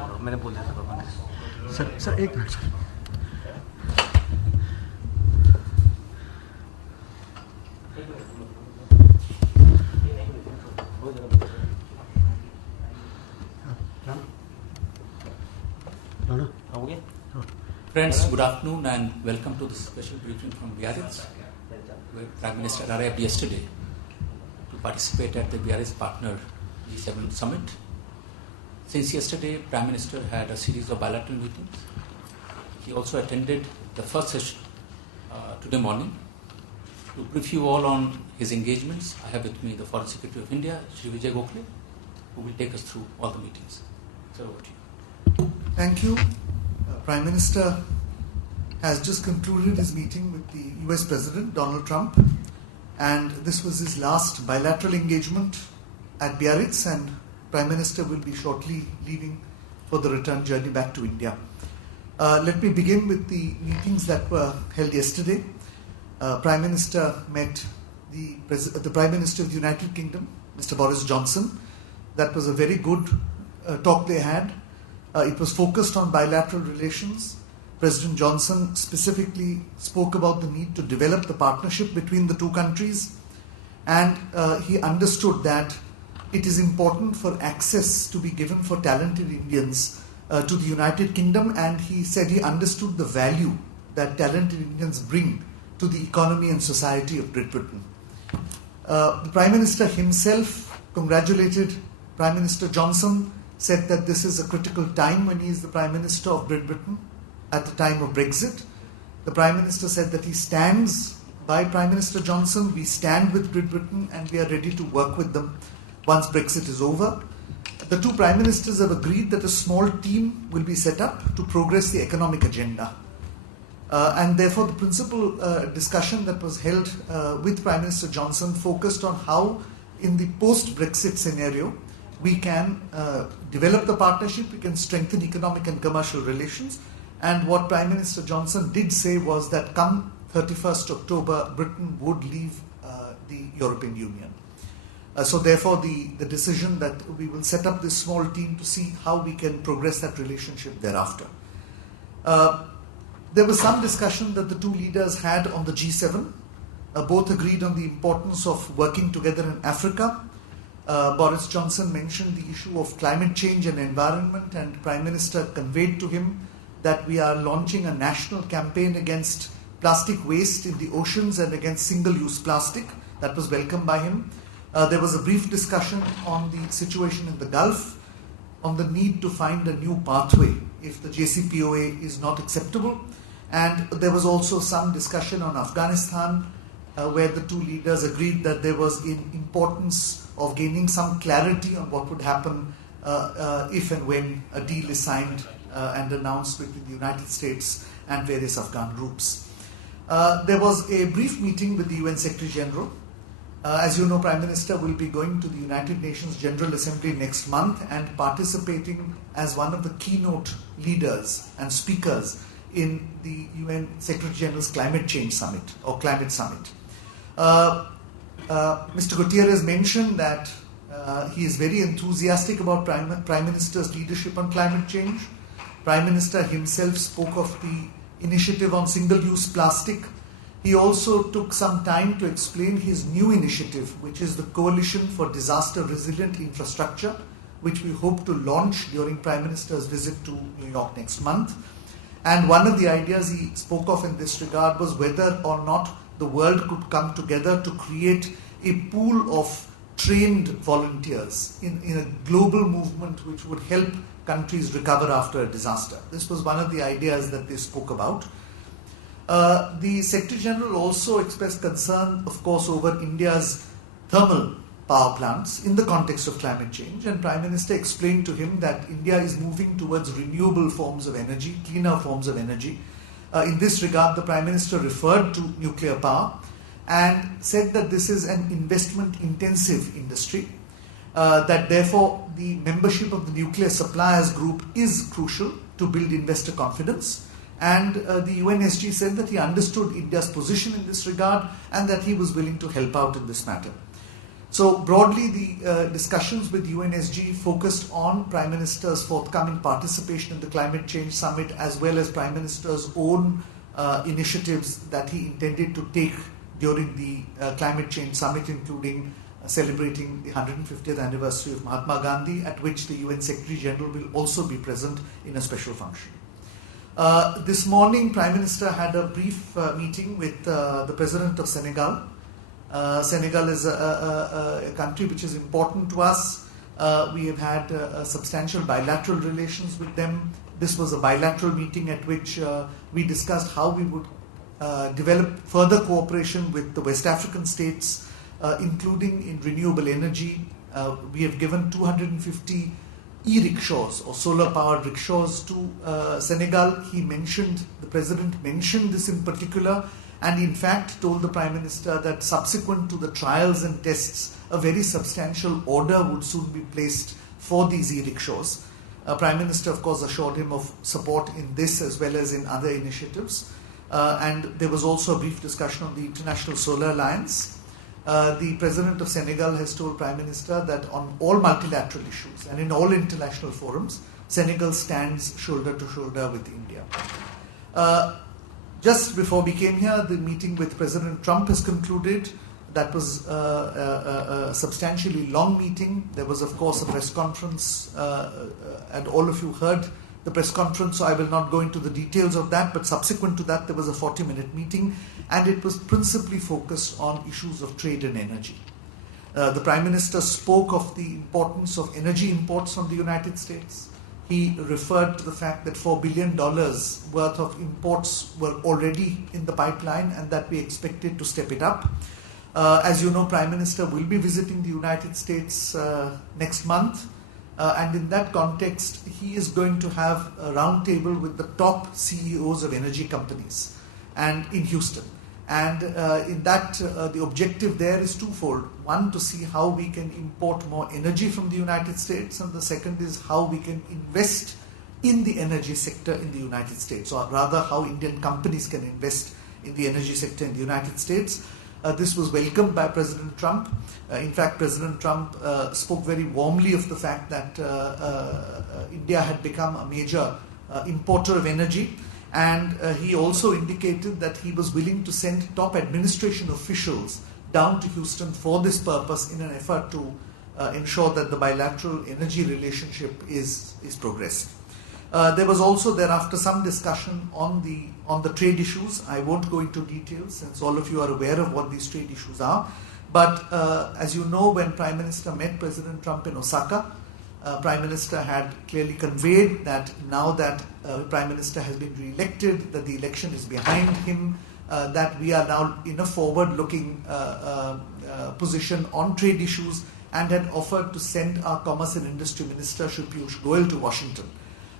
मैंने बोल दिया था पापा ने। सर एक minute sir. Friends, good afternoon and welcome to this special briefing from Biarritz, where Prime Minister arrived yesterday to participate at the Biarritz Partner G7 Summit. Since yesterday, Prime Minister had a series of bilateral meetings. He also attended the first session today morning. To brief you all on his engagements, I have with me the Foreign Secretary of India, Shri Vijay Gokhale, who will take us through all the meetings. Sir, over to you. Thank you. Prime Minister has just concluded his meeting with the US President, Donald Trump, and this was his last bilateral engagement at Biarritz, and Prime Minister will be shortly leaving for the return journey back to India. Let me begin with the meetings that were held yesterday. Prime Minister met the Prime Minister of the United Kingdom, Mr. Boris Johnson. That was a very good talk they had. It was focused on bilateral relations. President Johnson specifically spoke about the need to develop the partnership between the two countries, and he understood that it is important for access to be given for talented Indians to the United Kingdom, and he said he understood the value that talented Indians bring to the economy and society of Great Britain. The Prime Minister himself congratulated Prime Minister Johnson, said that this is a critical time when he is the Prime Minister of Great Britain at the time of Brexit. The Prime Minister said that he stands by Prime Minister Johnson. We stand with Great Britain and we are ready to work with them once Brexit is over. The two Prime Ministers have agreed that a small team will be set up to progress the economic agenda. And therefore the principal discussion that was held with Prime Minister Johnson focused on how in the post-Brexit scenario we can develop the partnership, we can strengthen economic and commercial relations. And what Prime Minister Johnson did say was that come 31st October, Britain would leave the European Union. So therefore the decision that we will set up this small team to see how we can progress that relationship thereafter. There was some discussion that the two leaders had on the G7. Both agreed on the importance of working together in Africa. Boris Johnson mentioned the issue of climate change and environment, and Prime Minister conveyed to him that we are launching a national campaign against plastic waste in the oceans and against single-use plastic. That was welcomed by him. There was a brief discussion on the situation in the Gulf, on the need to find a new pathway if the JCPOA is not acceptable. And there was also some discussion on Afghanistan, where the two leaders agreed that there was an importance of gaining some clarity on what would happen if and when a deal is signed and announced between the United States and various Afghan groups. There was a brief meeting with the UN Secretary General. As you know, Prime Minister will be going to the United Nations General Assembly next month and participating as one of the keynote leaders and speakers in the UN Secretary General's Climate Change Summit or Climate Summit. Mr. Gutierrez mentioned that he is very enthusiastic about Prime Minister's leadership on climate change. Prime Minister himself spoke of the initiative on single-use plastic. He also took some time to explain his new initiative, which is the Coalition for Disaster Resilient Infrastructure, which we hope to launch during Prime Minister's visit to New York next month. And one of the ideas he spoke of in this regard was whether or not the world could come together to create a pool of trained volunteers in a global movement which would help countries recover after a disaster. This was one of the ideas that they spoke about. The Secretary General also expressed concern, of course, over India's thermal power plants in the context of climate change, and Prime Minister explained to him that India is moving towards renewable forms of energy, cleaner forms of energy. In this regard, the Prime Minister referred to nuclear power and said that this is an investment-intensive industry, that therefore the membership of the Nuclear Suppliers Group is crucial to build investor confidence. And the UNSG said that he understood India's position in this regard and that he was willing to help out in this matter. So broadly, the discussions with UNSG focused on Prime Minister's forthcoming participation in the Climate Change Summit, as well as Prime Minister's own initiatives that he intended to take during the Climate Change Summit, including celebrating the 150th anniversary of Mahatma Gandhi, at which the UN Secretary General will also be present in a special function. This morning, Prime Minister had a brief meeting with the President of Senegal. Senegal is a country which is important to us. We have had substantial bilateral relations with them. This was a bilateral meeting at which we discussed how we would develop further cooperation with the West African states, including in renewable energy. We have given 250 e-rickshaws or solar-powered rickshaws to Senegal. The President mentioned this in particular, and in fact told the Prime Minister that subsequent to the trials and tests, a very substantial order would soon be placed for these e-rickshaws. Prime Minister, of course, assured him of support in this as well as in other initiatives. And there was also a brief discussion on the International Solar Alliance. The President of Senegal has told Prime Minister that on all multilateral issues and in all international forums, Senegal stands shoulder to shoulder with India. Just before we came here, the meeting with President Trump has concluded. That was a substantially long meeting. There was, of course, a press conference, and all of you heard the press conference, so I will not go into the details of that, but subsequent to that, there was a 40-minute meeting, and it was principally focused on issues of trade and energy. The Prime Minister spoke of the importance of energy imports from the United States. He referred to the fact that $4 billion worth of imports were already in the pipeline and that we expected to step it up. As you know, Prime Minister will be visiting the United States next month. And in that context, he is going to have a roundtable with the top CEOs of energy companies and in Houston. And in that, the objective there is twofold. One, to see how we can import more energy from the United States, and the second is how we can invest in the energy sector in the United States, or rather how Indian companies can invest in the energy sector in the United States. This was welcomed by President Trump. In fact, President Trump spoke very warmly of the fact that India had become a major importer of energy, and he also indicated that he was willing to send top administration officials down to Houston for this purpose in an effort to ensure that the bilateral energy relationship is progressive. There was also thereafter some discussion on the trade issues. I won't go into details since all of you are aware of what these trade issues are. But as you know, when Prime Minister met President Trump in Osaka, Prime Minister had clearly conveyed that now that Prime Minister has been re-elected, that the election is behind him, that we are now in a forward-looking position on trade issues, and had offered to send our Commerce and Industry Minister, Shri Piyush Goyal, to Washington.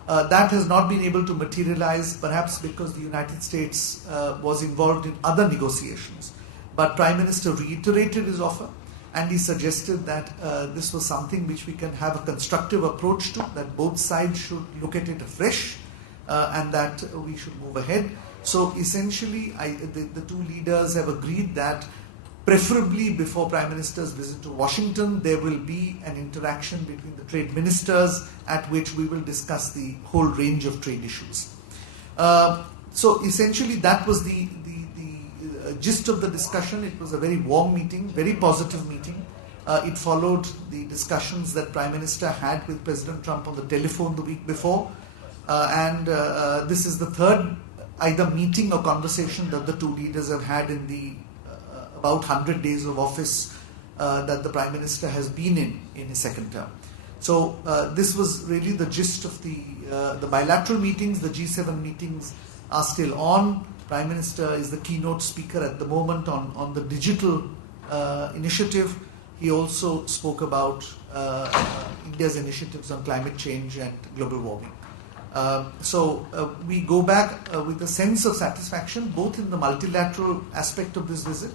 That has not been able to materialize, perhaps because the United States was involved in other negotiations. But Prime Minister reiterated his offer, and he suggested that this was something which we can have a constructive approach to, that both sides should look at it afresh, and that we should move ahead. So essentially, the two leaders have agreed that preferably before Prime Minister's visit to Washington, there will be an interaction between the trade ministers at which we will discuss the whole range of trade issues. So essentially that was the gist of the discussion. It was a very warm meeting, very positive meeting. It followed the discussions that Prime Minister had with President Trump on the telephone the week before. And this is the third either meeting or conversation that the two leaders have had in the about 100 days of office that the Prime Minister has been in his second term. So this was really the gist of the bilateral meetings. The G7 meetings are still on. Prime Minister is the keynote speaker at the moment on the digital initiative. He also spoke about India's initiatives on climate change and global warming. So we go back with a sense of satisfaction, both in the multilateral aspect of this visit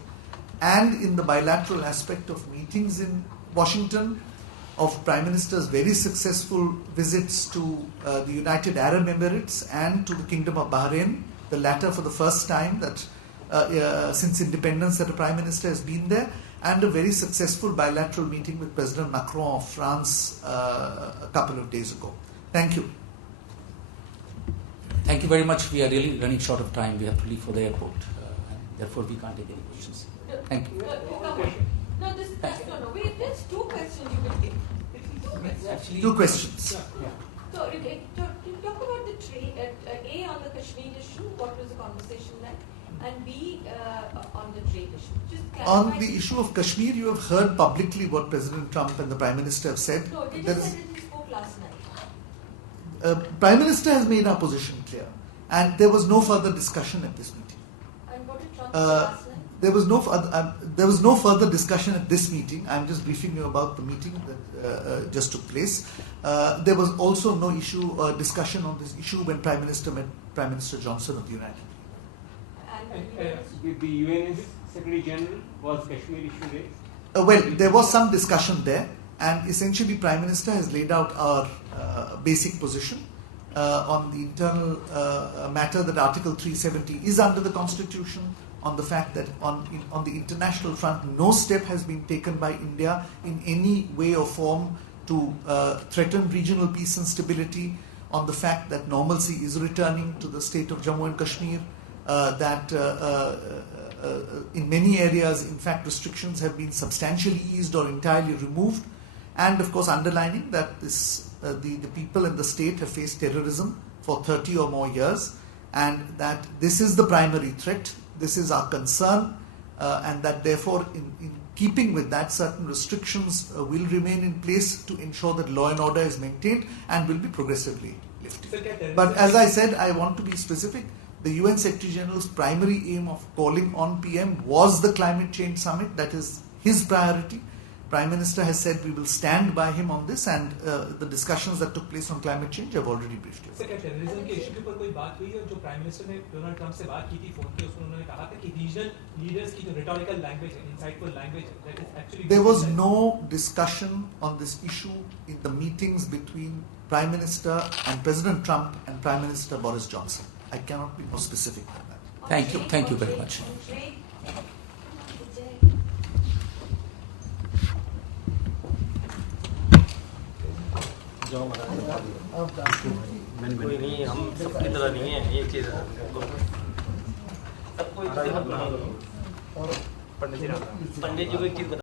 and in the bilateral aspect of meetings in Washington, of Prime Minister's very successful visits to the United Arab Emirates and to the Kingdom of Bahrain, the latter for the first time that since independence that a Prime Minister has been there, and a very successful bilateral meeting with President Macron of France a couple of days ago. Thank you. Thank you very much. We are really running short of time. We have to leave for the airport, and therefore we can't take any questions. Thank you. Wait, there's two questions you will give. Actually, Two questions. So, talk about the trade, A, on the Kashmir issue, what was the conversation like? And B, on the trade issue. Just clarify. On the issue of Kashmir, you have heard publicly what President Trump and the Prime Minister have said. No, they just said that he spoke last night. Prime Minister has made our position clear, and there was no further discussion at this meeting. And what did Trump say last night? There was no further discussion at this meeting. I'm just briefing you about the meeting that just took place. There was also no discussion on this issue when Prime Minister met Prime Minister Johnson of the United Kingdom. With the UN Secretary General, was Kashmir issue raised? Well, there was some discussion there, and essentially Prime Minister has laid out our basic position on the internal matter that Article 370 is under the Constitution, on the fact that on the international front no step has been taken by India in any way or form to threaten regional peace and stability, on the fact that normalcy is returning to the state of Jammu and Kashmir, that in many areas, in fact, restrictions have been substantially eased or entirely removed, and of course underlining that the people in the state have faced terrorism for 30 or more years, and that this is the primary threat, this is our concern, and that therefore in keeping with that, certain restrictions will remain in place to ensure that law and order is maintained and will be progressively lifted. But as I said, I want to be specific. The UN Secretary General's primary aim of calling on PM was the climate change summit. That is his priority. Prime Minister has said we will stand by him on this, and the discussions that took place on climate change have already briefed you. Sir क्या terrorism के issue के ऊपर कोई बात हुई है? जो prime minister ने डोनाल्ड ट्रंप से बात की थी फोन पे, उसमें उन्होंने कहा था कि रीजनल लीडर्स की जो रिटोरिकल लैंग्वेज है, insightful language, that is actually There was no discussion on this issue in the meetings between Prime Minister and President Trump and Prime Minister Boris Johnson. I cannot be more specific than that. Thank you very much. कोई नहीं, हम सबकी तरह नहीं है, ये चीज़ है। सबको पंडित जी को एक चीज़